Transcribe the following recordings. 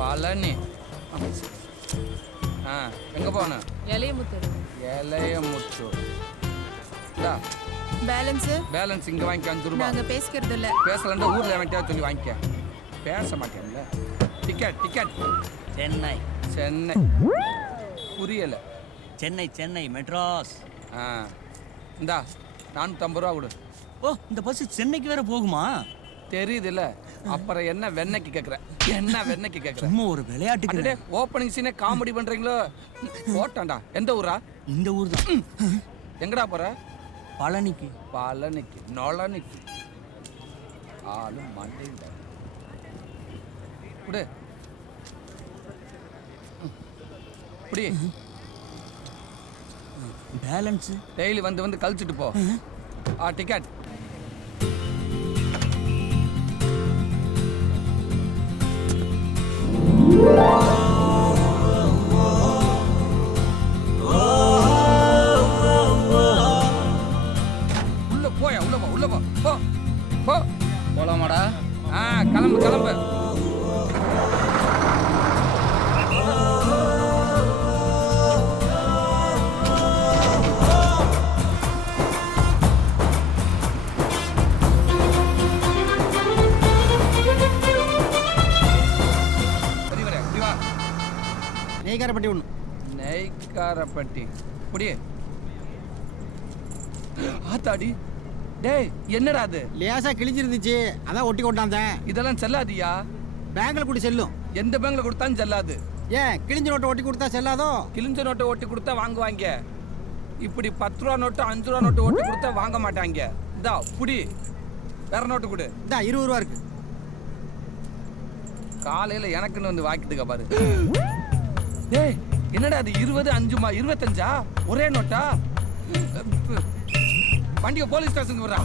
பழனி. எங்க போன? எலையமுத்து. பேலன்ஸ் இங்க வாங்கிக்க 5 ரூபாய். நாங்க பேசிக்கிறது இல்ல. பேசலன்னா ஊர்ல வேண்டியா சொல்லி வாங்கிக்க. பேச மாட்டேன்ல. டிக்கெட். சென்னை. புரியல. சென்னை மெட்ராஸ். இந்தா 450 ரூபா கொடு. ஓ, இந்த பஸ் சென்னைக்கு வேற போகுமா? தெரியுதுல்ல. அப்புறம் என்ன வெண்ணைக்கு கேக்குற? சும்மா ஒரு விளையாட்டுக்கு. ஓப்பனிங் சீனே காமெடி பண்றீங்களோ? போட்டான்டா. எந்த ஊரா? இந்த ஊர் தான். எங்கடா போற? பழனிக்கு. நொளனிக்கு. ஆளு மாட்டேங்க. குடு. குடி. பேலன்ஸ் டெய்லி வந்து கழிச்சிட்டு போ. டிக்கெட். உள்ள போ. போலாமாடா? கிளம்பு. நெய்க்காரப்பட்டி புடி. ஆத்தாடி. டேய், என்னடா அது? லேசா கிழிஞ்சிருந்துச்சு, அதான் ஒட்டி கொண்டாந்தேன். இதெல்லாம் செல்லாதியா? பேங்க்ல கூட செல்லும். எந்த பேங்க்ல கொடுத்தாலும் செல்லாது. ஏன் கிழிஞ்ச நோட்டை ஒட்டி கொடுத்தா செல்லாதோ? கிழிஞ்ச நோட்டை ஒட்டி கொடுத்தா வாங்குவாங்க. இப்படி 10 ரூபா நோட்டு 5 ரூபா நோட்டு ஒட்டி கொடுத்தா வாங்க மாட்டாங்க. இதா புடி. வேற நோட்டு கொடு. இதா 20 ரூபா இருக்கு. காலையில எனக்குன்னு வந்து வாக்கிட்டுக்க பாரு. டேய், என்னடா அது? 20 5 25 ஒரே நோட்டா? வண்டிய போலீஸ் ஸ்டேஷனுக்கு வரா.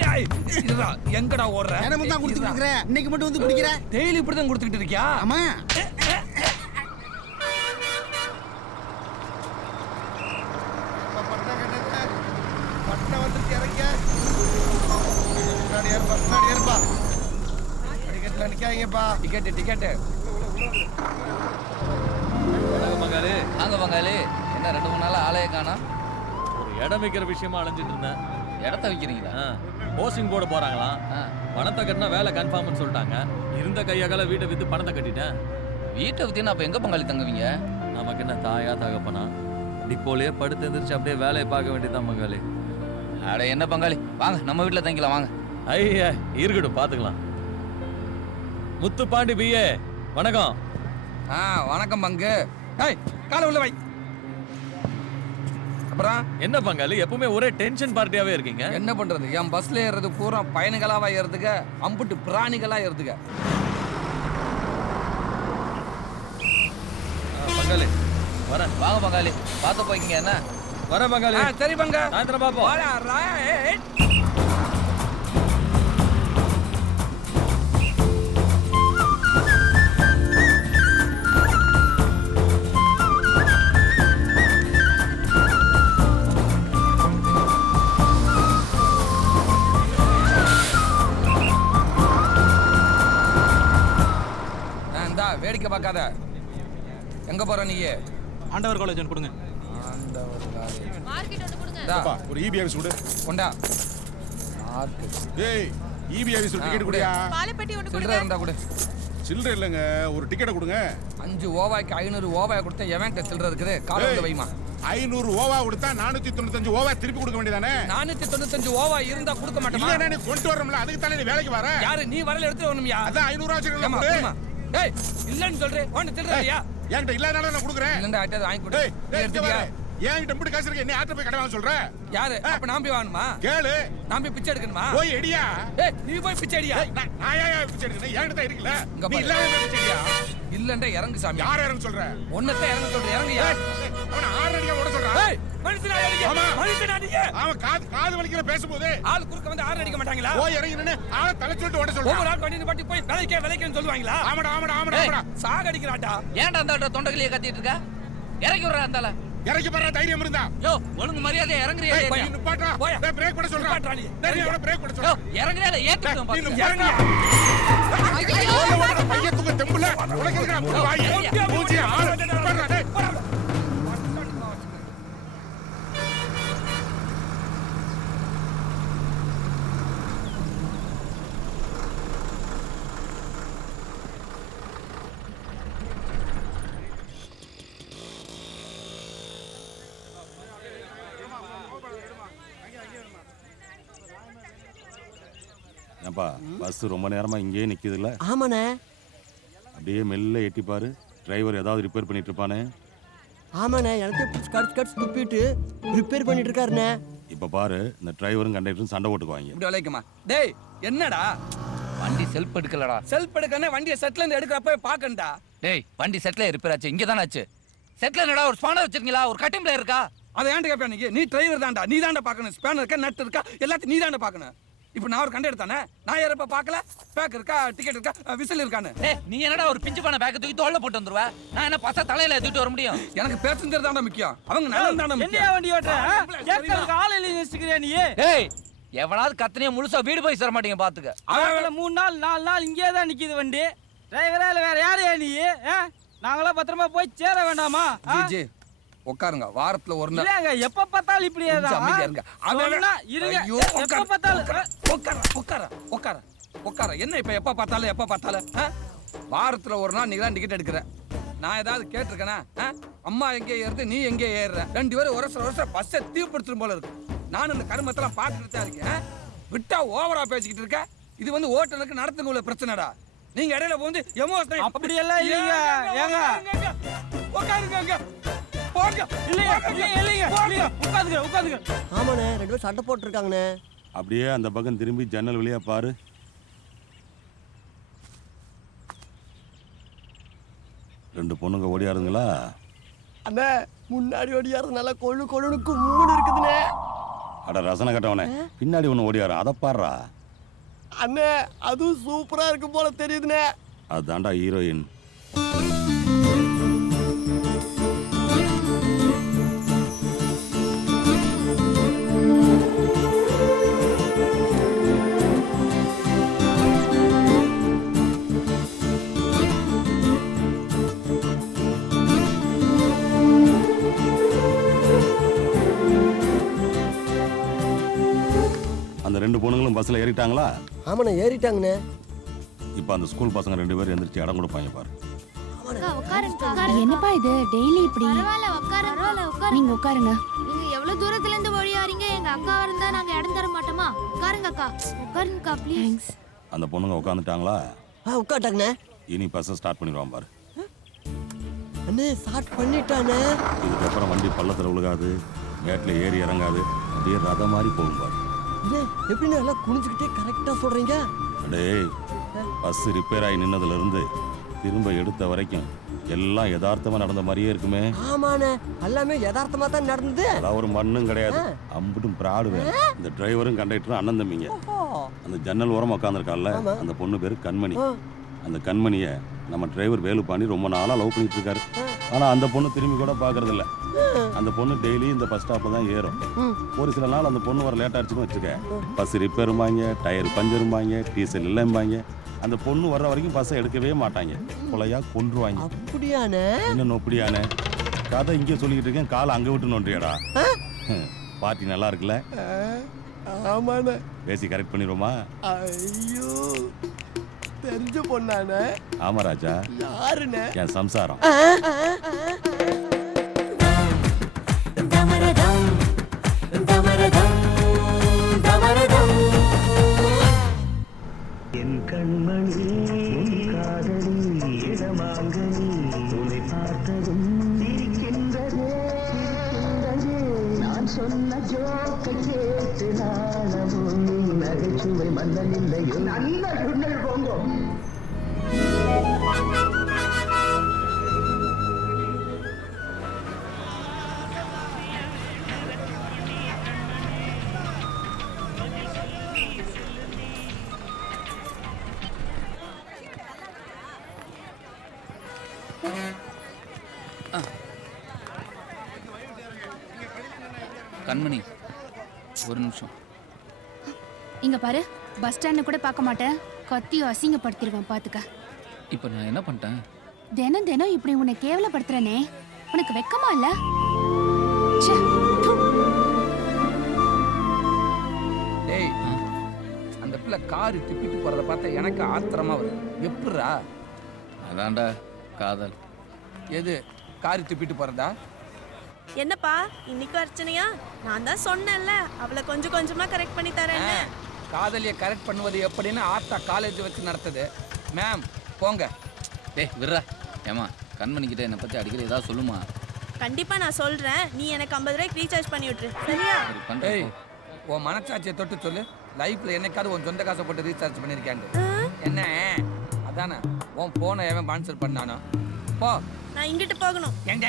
டேய், இதுடா எங்கடா ஓடுற? நான் முன்ன கொடுத்துட்டு இருக்கேன். இன்னைக்கு மட்டும் வந்து பிடிக்கிற. டெய்லி இப்படி தான் கொடுத்துக்கிட்டு இருக்கியா? ஆமா. பட்டை வந்துட்டு இறங்க. முன்னாடி ஏறுப்பா. டிக்கெட்ல நிக்காதீங்கப்பா. டிக்கெட். வாங்க என்ன 2-3 நாள் ஆளையே காணோம்? ஒரு இடம் வைக்கிற விஷயமா அலைஞ்சிட்டு இருந்தேன். இடத்த வைக்கிறீங்களா? போஸ்டிங் போட போறாங்களாம். பணத்தை கட்டினா வேலை கன்ஃபார்ம்னு சொல்லிட்டாங்க. இருந்த கையால வீட்டை வித்து பணத்தை கட்டிட்டேன். வீட்டை வித்தினா அப்ப எங்க பங்காளி தங்குவீங்க? நமக்கு என்ன தாயா தகப்பனா? டிப்போலயே படுத்து எந்திரிச்சு அப்படியே வேலையை பார்க்க வேண்டியதான் பங்காளி. அட என்ன பங்காளி, வாங்க நம்ம வீட்டுல தங்கிக்கலாம் வாங்க. ஐயா இருக்கட்டும், பாத்துக்கலாம். முத்துப்பாண்டி பிஏ வணக்கம். வணக்கம் பங்கு. காலை உள்ள வை. அப்புறம் என்ன பங்காளி, எப்பவுமே ஒரே டென்ஷன் பார்ட்டியாவே இருக்கீங்க? என்ன பண்றது? என் பஸ்ல ஏறது பூரா பயணிகளாவா ஏறதுங்க, அம்புட்டு பிராணிகளா ஏறதுங்க. பங்காளி வரேன். வாங்க பங்காளி, பார்த்து போய்க்கிங்க. என்ன வரேன் பங்காளி. சரி பங்க, சாயந்தரம் பாப்போம். வேடிக்கை பார்க்காத. எங்க போற நீ? ஆண்டவர் காலேஜ் கொடுங்க. ஆண்டவர் காலேஜ் மார்க்கெட் வந்து கொடுங்க. ஒரு ஈபி ஆபீஸ் கொடு. கொண்டா. டேய், ஈபி ஆபீஸ் டிக்கெட் குடியா. பாலப்பட்டி ஒன்னு சில்லறை கொடுங்க. இருந்தா கொடு. சில்லறை இல்லங்க, ஒரு டிக்கெட் கொடுங்க. 5 ஓவாய்க்கு 500 ஓவாய் கொடுத்தா எவன்கிட்ட சில்லறை இருக்குது? காலையில வைமா. 500 ஓவா கொடுத்தா 495 ஓவா திருப்பி கொடுக்க வேண்டியதானே? 495 ஓவா இருந்தா கொடுக்க மாட்டேமா? இல்ல, நான் கொண்டு வரணும்ல, அதுக்கு தானே நீ வேலைக்கு வர. யாரு நீ வரல எடுத்து வரணும்யா? அதான் 500 ரூபாய் வச்சிருக்கேன். டேய், இல்லன்னு சொல்றேன். ஒண்ணு சில்லறையா? என்கிட்ட இல்லாதனால நான் கொடுக்குறேன். இல்லண்டா, அட்டை வாங்கி கொடு. டேய், என்கிட்ட மட்டும் காசு இருக்கு, என்ன ஆட்ட போய் கடை வாங்க சொல்ற? யாரு? அப்ப நான் போய் வாங்கணுமா? கேளு. நான் போய் பிச்சை எடுக்கணுமா? போய் எடியா. டேய், நீ போய் பிச்சை எடியா. நான் ஏன் பிச்சை எடுக்கணும்? என்கிட்ட தான் இருக்குல. இங்க நீ பாரு. இல்லாம பிச்சை எடியா. இல்லண்டா, இறங்கு சாமி. யார இறங்க சொல்ற? ஒன்னத்தை இறங்க சொல்ற. இறங்குயா. அவன 6 அடியா ஓட சொல்றான். டேய், மனுஷனா அடிங்க. மனுஷனா அடிங்க. அவன் காது வலிக்கல பேசும்போது ஆள் குறுக்க வந்து 6 அடிக்க மாட்டாங்களா? போய் இறங்கி நின்னு ஆள தலை சொல்லிட்டு ஓட சொல்றான். ஒவ்வொரு ஆள் பண்ணி பட்டி போய் விலைக்கேன்னு சொல்லுவாங்களா? ஆமாடா. சாக அடிக்கிறாடா. ஏன்டா அந்த தொண்டைகளிய கத்திட்டு இருக்க? இறக்கி விடுறா அந்தால. இறக்கி பாரு தைரியம் இருந்தா. யோ ஒழுங்கு மரியாதையா இறங்குறியா ஏய், இல்லையா? பையன் நிப்பாட்டா. போயா. டேய், பிரேக் போட சொல்றா. நிப்பாட்டுறா நீ. தெரியும், பிரேக் போட யோ சொல்றா. இறங்குறியா இல்ல ஏத்துறோம் நீ பாத்து. நிப்பாட்டுடா. பையன் தூக்க தெம்புல. உனக்கு எதுக்குடா மூணு வாய்? மூஞ்சி ஆளு. நிப்பாட்டுடா, டேய். ஏப்பா பஸ் ரொம்ப நேரமா இங்கேயே நிக்குதுல்ல? ஆமாண்ணே. அப்படியே மெல்ல எட்டி பாரு, டிரைவர் ஏதாவது ரிப்பேர் பண்ணிட்டு இருப்பானே. ஆமாண்ணே, எனக்கு கட்ஸ் துப்பிட்டு ரிப்பேர் பண்ணிட்டு இருக்காருண்ணே. இப்ப பாரு, இந்த டிரைவரும் கண்டக்டரும் சண்டை போட்டுக்குவாங்க. இப்படி விளைக்குமா? டேய் என்னடா வண்டி செல்ஃப் எடுக்கலடா. செல்ஃப் எடுக்கனே வண்டியை செட்ல இருந்து எடுக்கிறப்ப பாக்கண்டா. டேய் வண்டி செட்ல ரிப்பேர் ஆச்சு. இங்க தான ஆச்சு. செட்ல என்னடா ஒரு ஸ்பானர் வச்சிருக்கீங்களா? ஒரு கட்டிங் பிளேயர் இருக்கா? அதை ஏன்டா கேப்ப நீ டிரைவர் தான்டா. நீ தான்டா பார்க்கணும். ஸ்பேனர் இருக்கா, நட் இருக்கா, எல்லாத்தையும் நீ தான்டா பார்க்கணும். இப்போ நான் ஒரு கண்டக்டர் தானே. நான் யாரப்ப பார்க்கல? பேக் இருக்கா, டிக்கெட் இருக்கா, விசில் இருக்கான்னு. டேய் நீ என்னடா ஒரு பிஞ்சு பண்ண பேக்க தூக்கி தோள்ல போட்டு வந்துருவ? நான் என்ன பச தலையில ஏத்திட்டு வர முடியும்? எனக்கு பேசஞ்சர் தான்டா முக்கியம். அவங்க நல்லது தான்டா முக்கியம். என்னையா வண்டி ஓட்டுற? கேட்கறதுக்கு ஆள் இல்லை வச்சுக்கிறியா நீ? டேய் எவனாவது கத்தனைய முழுசா வீடு போய் சேர மாட்டீங்க பாத்துக்க. அவங்கள 3 நாள் 4 நாள் இங்கே தான் நிக்குது வண்டி. டிரைவரா இல்ல வேற யாரையா நீ? நாங்களா பத்திரமா போய் சேர வேண்டாமா? ஜி உட்காருங்க. வாரத்துல ஒரு நாள் இல்லங்க எப்ப பார்த்தாலும் இப்படியே தான். அமைதியா இருங்க. சொன்னா இருங்க. ஐயோ, எப்ப பார்த்தாலும் உட்கார. என்ன இப்ப எப்ப பார்த்தாலும் வாரத்துல ஒரு நாள் நீங்க தான் டிக்கெட் எடுக்கிற. நான் ஏதாவது கேட்டிருக்கேனா? அம்மா எங்கே ஏறுது, நீ எங்கே ஏறுற? 2 பேரும் ஒரசர பஸ்ஸை தீவுப்படுத்தும் போல இருக்கு. நானும் இந்த கருமத்தெல்லாம் பார்த்துட்டு தான் இருக்கேன். விட்டா ஓவரா பேசிக்கிட்டு இருக்க. இது வந்து ஓட்டலுக்கு நடத்துங்க உள்ள பிரச்சனைடா. நீங்க இடையில வந்து எமோஷனல் அப்படி எல்லாம் இல்லைங்க. ஏங்க உட்காருங்க. போங்க. இல்லைங்க. உட்காருங்க. ஆமாண்ணே, 2 பேரும் சண்டை போட்டுருக்காங்கண்ணே. அப்படியே அந்த பக்கம் திரும்பி ஜன்னல் வழியா பாரு. ரெண்டு பொண்ணுங்க ஓடியாருங்களா? அண்ணே, முன்னாடி ஓடியாரு நல்லா கொழுன்னு கும்முன்னு இருக்குதுண்ணே. அட ரசனை கட்டவனே, பின்னாடி ஒன்று ஓடியாரு, அதை பாடுறா. அண்ணே, அதுவும் சூப்பரா இருக்கும் போல தெரியுதுண்ணே. அதுதான்டா ஹீரோயின். அந்த 2 பொண்ணுங்களும் பஸ்ல ஏறிட்டாங்களா? ஆமாண்ணே, ஏறிட்டாங்கண்ணே. இப்போ அந்த ஸ்கூல் பசங்க 2 பேரும் எந்திரிச்சு இடம் கொடுப்பாங்க பாரு. என்னப்பா இது டெய்லி இப்படி? பரவாயில்ல உட்காருங்க. நீங்க உட்காருங்க. நீங்க எவ்வளவு தூரத்துல இருந்து வழியாறீங்க? எங்க அக்கா இருந்தா நாங்க இடம் தர மாட்டோமா? உட்காருங்க அக்கா. உட்காருங்கக்கா ப்ளீஸ். அந்த பொண்ணுங்க உட்காந்துட்டாங்களா? உட்காட்டாங்கண்ணே. இனி பஸ்ஸை ஸ்டார்ட் பண்ணிடுவான் பாரு. அண்ணே, ஸ்டார்ட் பண்ணிட்டானே. இதுக்கப்புறம் வண்டி பள்ளத்தில் விழுகாது, மேட்டில் ஏறி இறங்காது, அப்படியே ரதம் மாதிரி போகும் பாரு. அண்ணே, எப்படிண்ணே எல்லாம் குனிஞ்சுக்கிட்டே கரெக்டா சொல்றீங்க? டேய், பஸ் ரிப்பேர் ஆகி நின்னதுல இருந்து திரும்ப எடுத்த வரைக்கும் எல்லாம் யதார்த்தமா நடந்த மாதிரியே இருக்குமே. ஆமாண்ணே, எல்லாமே யதார்த்தமா தான் நடந்தது. அதான் ஒரு மண்ணும் கிடையாது, அம்புட்டும் பிராடு வேணும். இந்த டிரைவரும் கண்டக்டரும் அண்ணன் தம்பிங்க. அந்த ஜன்னல் ஓரம் உட்காந்துருக்கால, அந்த பொண்ணு பேரு கண்மணி. அந்த கண்மணியை நம்ம டிரைவர் வேலுப்பாண்டி ரொம்ப நாளா லவ் பண்ணிட்டு இருக்காரு. ஆனா அந்த பொண்ணு திரும்பி கூட பாக்குறது இல்ல. அந்த பொண்ணு டெய்லி இந்த பஸ் ஸ்டாப்ல தான் ஏறும். ஒரு சில நாள் அந்த பொண்ணு வர லேட் ஆயிடுச்சுன்னு வச்சுக்க, பஸ் ரிப்பேரும்பாங்க, டயர் பஞ்சரும்பாங்க, டீசல் இல்லைம்பாங்க. அந்த பொண்ணு வர்ற வரைக்கும் பஸ்ஸை எடுக்கவே மாட்டாங்க, கொலையா கொன்றுவாங்க. அப்படியானே? இன்னும் அப்படியானே? கதை இங்கே சொல்லிக்கிட்டு இருக்கேன், காலை அங்க விட்டு நோண்டியாடா. பார்ட்டி நல்லா இருக்குல்ல? ஆமாண்ணே. பேசி கரெக்ட் பண்ணிடுவோமா? ஐயோ, தெரிஞ்ச பொண்ணானே? ஆமா ராஜா. யாருண்ணே? என் சம்சாரம். என் கண்மணி காதலி இடமாங்கனி உன்னை பார்த்ததும் இருக்கின்றதே நான் சொன்ன ஜோக்க கேட்டு நாளமும் நகைச்சுவை மன்னன் இல்லையோ நல்ல சுண்ணல் போங்கோ. கண்மணி ஒரு நிமிஷம். இங்க பாரு, பஸ் ஸ்டாண்ட் கூட பார்க்க மாட்டேன், கத்தி அசிங்கப்படுத்திடுவேன் பாத்துக்க. இப்போ நான் என்ன பண்ணிட்டேன்? தினம் தினம் இப்படி உன்னை கேவலப்படுத்துறனே, உனக்கு வெக்கமா இல்ல? ச்சே, து. டேய் அந்த பிள்ளை காரு திப்பிட்டு போறத பார்த்தா எனக்கு ஆத்திரமா வரும். எப்படிரா? அதான்டா காதல். எது காரு திப்பிட்டு போறதா? என்னப்பா இன்னைக்கு அர்ச்சனையா? நான் தான் சொன்னேன்ல அவளை கொஞ்சம் கொஞ்சமா கரெக்ட் பண்ணி தரேன்னு. காதலியை கரெக்ட் பண்ணுவது எப்படின்னு ஆத்தா காலேஜ் வச்சு நடத்துது. மேம் போங்க. டேய் விட்றா. ஏமா கண்மணிக்கிட்ட என்னை பற்றி அடிக்கடி ஏதாவது சொல்லுமா? கண்டிப்பா நான் சொல்றேன். நீ எனக்கு 50 ரூபாய்க்கு ரீசார்ஜ் பண்ணி விட்டுரு, சரியா? சரி ஏய் பண்ணுறேன். உன் மனசாட்சியை தொட்டு சொல்லு, லைஃப்ல என்னைக்காவது உன் சொந்த காசை போட்டு ரீசார்ஜ் பண்ணியிருக்கேன்? என்ன அதானே உன் போனை எவன் பான்சர் பண்ணானோ? போ. நான் இங்கிட்டு போகணும். எங்க